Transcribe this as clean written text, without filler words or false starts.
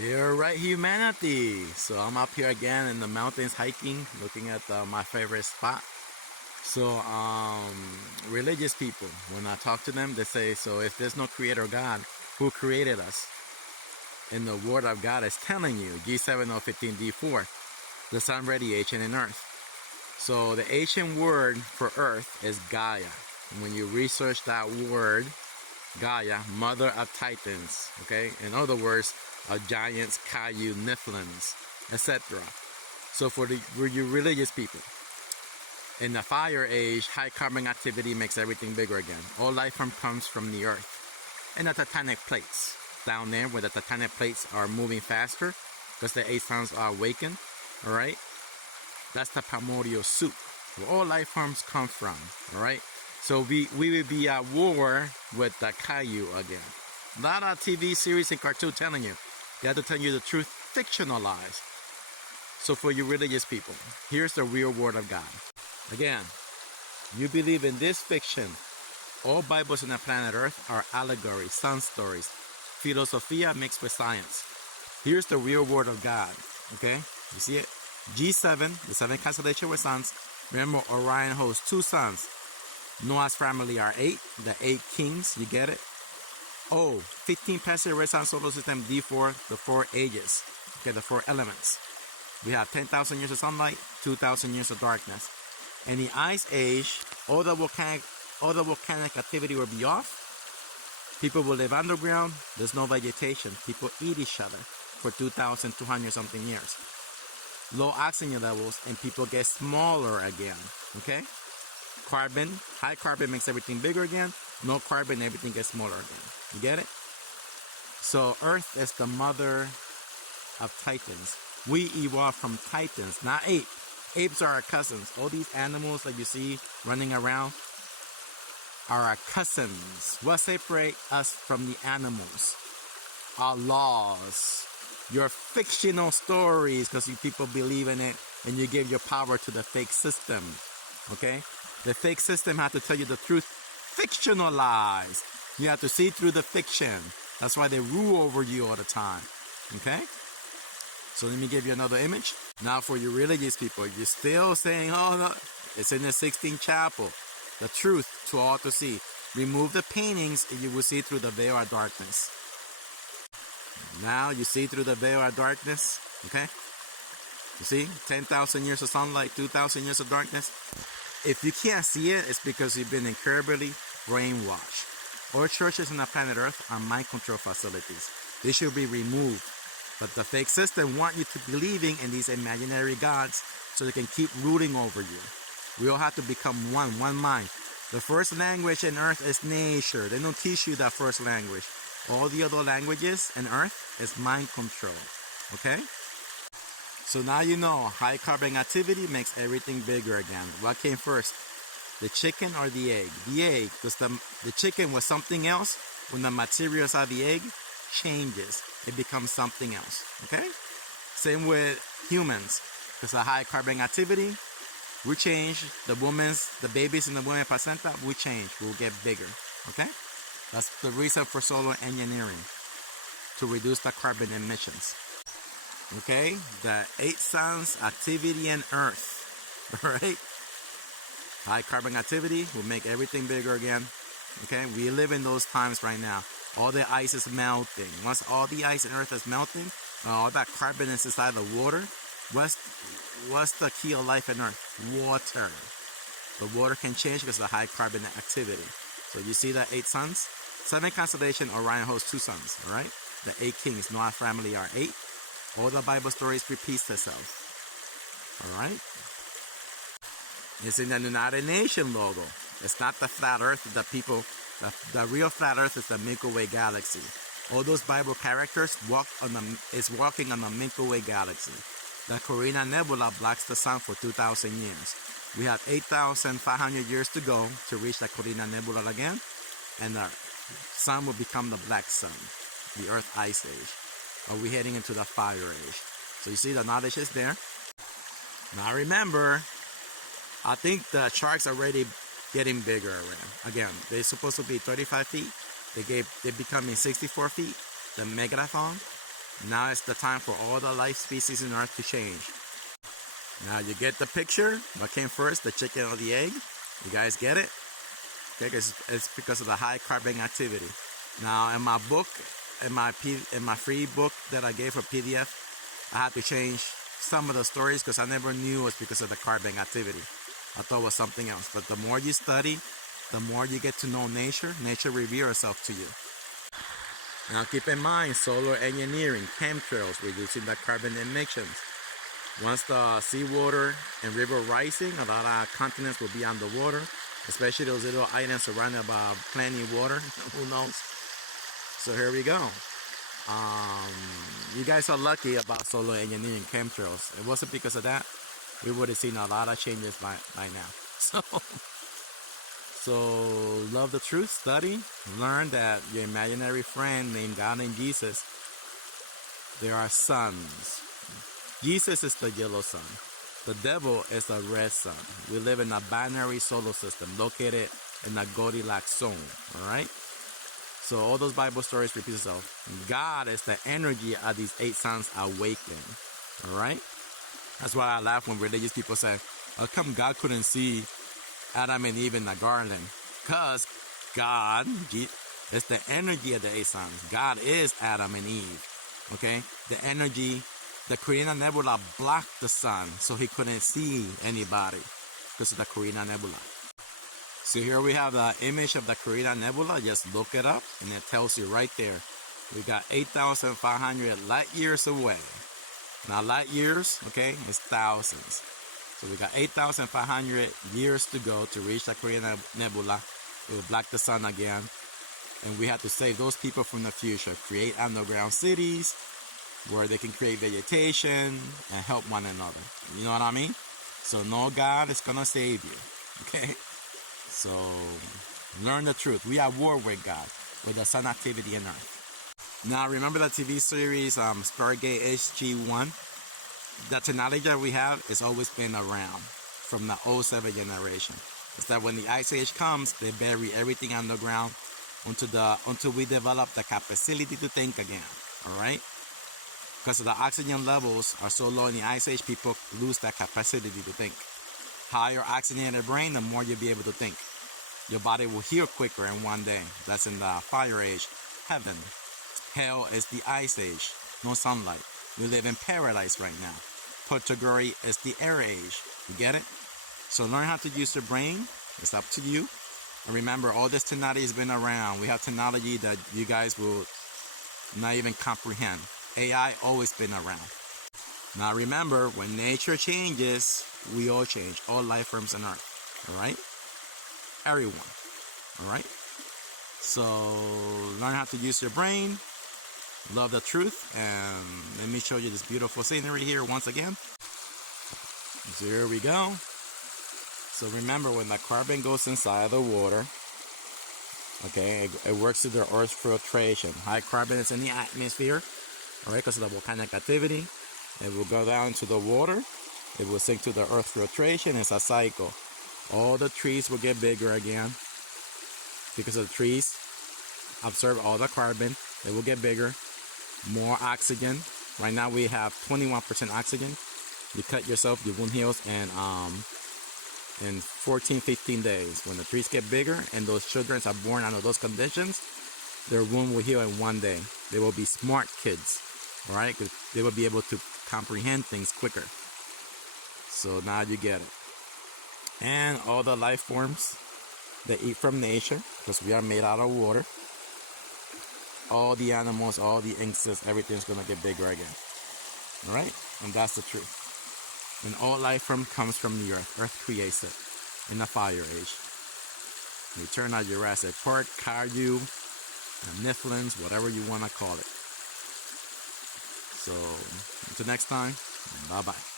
Alright, humanity. So I'm up here again in the mountains hiking, looking at my favorite spot. So religious people, when I talk to them, they say, so if there's no creator God, who created us? And the word of God is telling you, G7015D4, the sun radiation in earth. So the ancient word for earth is Gaia. And when you research that word, Gaia, mother of titans, okay? In other words, of giants, Kaiju, Nephilims, etc. So for you religious people, in the fire age, high carbon activity makes everything bigger again. All life form comes from the earth. And the tectonic plates, down there where the tectonic plates are moving faster, because the 8 suns are awakened, alright? That's the primordial soup, where all life forms come from, alright? So we would be at war with the Kaiju again. A lot of TV series and cartoon telling you. They have to tell you the truth, fictionalized. So for you religious people, here's the real word of God. Again, you believe in this fiction. All Bibles on the planet Earth are allegories, sun stories, philosophia mixed with science. Here's the real word of God, okay? You see it? G7, the 7 constellation with suns. Remember, Orion holds 2 suns. Noah's family are 8, the 8 kings, you get it? 15 passage red sun solar system, D4, the 4 ages, okay, the 4 elements. We have 10,000 years of sunlight, 2,000 years of darkness. In the ice age, all the volcanic activity will be off. People will live underground. There's no vegetation. People eat each other for 2,200 something years. Low oxygen levels, and people get smaller again, okay? Carbon, high carbon makes everything bigger again. No carbon, everything gets smaller again. You get it? So Earth is the mother of titans. We evolved from titans, not apes. Apes are our cousins. All these animals that you see running around are our cousins. What separates us from the animals? Our laws. Your fictional stories, because you people believe in it, and you give your power to the fake system. Okay? The fake system has to tell you the truth, fictionalized. You have to see through the fiction. That's why they rule over you all the time. Okay? So let me give you another image. Now for you religious people, you're still saying, oh no, it's in the 16th chapel. The truth to all to see. Remove the paintings and you will see through the veil of darkness. Now you see through the veil of darkness. Okay? You see? 10,000 years of sunlight, 2,000 years of darkness. If you can't see it, it's because you've been incurably brainwashed. All churches on the planet Earth are mind control facilities. They should be removed. But the fake system want you to believing in these imaginary gods so they can keep ruling over you. We all have to become one mind. The first language in Earth is nature. They don't teach you that first language. All the other languages in Earth is mind control. Okay? So now you know high carbon activity makes everything bigger again. What came first? The chicken or the egg? The egg, because the chicken was something else. When the materials of the egg changes, it becomes something else. Okay? Same with humans, because of high carbon activity, we change. The babies in the woman placenta, we change. We'll get bigger. Okay? That's the reason for solar engineering, to reduce the carbon emissions. Okay? The 8 suns activity in Earth. Alright? High carbon activity will make everything bigger again. Okay? We live in those times right now. All the ice is melting. Once all the ice in Earth is melting, all that carbon is inside the water, what's the key of life in Earth? Water. The water can change because of the high carbon activity. So you see the 8 suns? 7 constellation, Orion holds 2 suns. Alright? The 8 kings, Noah's family are 8. All the Bible stories repeats themselves. Alright? It's in the United Nations logo. It's not the flat earth that people... The real flat earth is the Milky Way galaxy. All those Bible characters walking on the Milky Way galaxy. The Carina Nebula blocks the sun for 2,000 years. We have 8,500 years to go to reach the Carina Nebula again. And the sun will become the black sun. The Earth Ice Age. Are we heading into the Fire Age? So you see the knowledge is there. Now remember, I think the sharks are already getting bigger around. Again, they're supposed to be 35 feet. They're becoming 64 feet. The megathon. Now it's the time for all the life species in Earth to change. Now you get the picture. What came first, the chicken or the egg? You guys get it? Okay, it's because of the high carbon activity. Now in my book, in my free book that I gave for PDF, I had to change some of the stories because I never knew it was because of the carbon activity. I thought it was something else. But the more you study, the more you get to know nature. Nature reveals herself to you. Now keep in mind, solar engineering, chemtrails, reducing the carbon emissions. Once the seawater and river rising, a lot of continents will be underwater, especially those little islands surrounded by plenty of water. Who knows? So here we go. You guys are lucky about solar engineering, chemtrails. It wasn't because of that, we would have seen a lot of changes by now. So love the truth, study, learn that your imaginary friend named God and Jesus, there are sons. Jesus is the yellow sun. The devil is the red sun. We live in a binary solar system located in the Goldilocks zone. Alright? So all those Bible stories repeat itself. God is the energy of these 8 sons awakened. Alright? That's why I laugh when religious people say, how come God couldn't see Adam and Eve in the garden? Because God is the energy of the 8 sons. God is Adam and Eve. Okay? The energy, the Carina Nebula blocked the sun so he couldn't see anybody because of the Carina Nebula. So here we have the image of the Carina Nebula. Just look it up and it tells you right there. We got 8,500 light years away. Now light years, okay, is thousands. So we got 8,500 years to go to reach the Carina Nebula. It will block the sun again. And we have to save those people from the future. Create underground cities where they can create vegetation and help one another. You know what I mean? So no God is going to save you. Okay? So learn the truth. We are at war with God, with the sun activity in Earth. Now remember the TV series Stargate SG-1? The technology that we have has always been around from the 07 generation. It's that when the ice age comes, they bury everything underground until we develop the capacity to think again. Alright? Because the oxygen levels are so low in the ice age, people lose that capacity to think. Higher oxygenated brain, the more you'll be able to think. Your body will heal quicker in one day. That's in the fire age. Heaven. Hell is the ice age. No sunlight. We live in paradise right now. Purgatory is the air age. You get it? So learn how to use your brain. It's up to you. And remember, all this technology has been around. We have technology that you guys will not even comprehend. AI always been around. Now remember, when nature changes, we all change. All life forms on Earth. Alright? Everyone. Alright? So learn how to use your brain. Love the truth. And let me show you this beautiful scenery here once again. So here we go. So remember, when the carbon goes inside the water, okay, it works through the Earth's filtration. High carbon is in the atmosphere, alright, because of the volcanic activity. It will go down to the water. It will sink to the Earth filtration. It's a cycle. All the trees will get bigger again because of the trees absorb all the carbon. They will get bigger. More oxygen. Right now we have 21% oxygen. You cut yourself, your wound heals, and in 14-15 days, when the trees get bigger and those children are born under those conditions, their wound will heal in one day. They will be smart kids, all right? They will be able to comprehend things quicker. So now you get it. And all the life forms that eat from nature, because we are made out of water. All the animals, all the insects, everything's going to get bigger again. All right? And that's the truth. And all life form comes from the Earth. Earth creates it in the fire age. We turn out Jurassic Park, Kaiju, Nephilims, whatever you want to call it. So, until next time, bye-bye.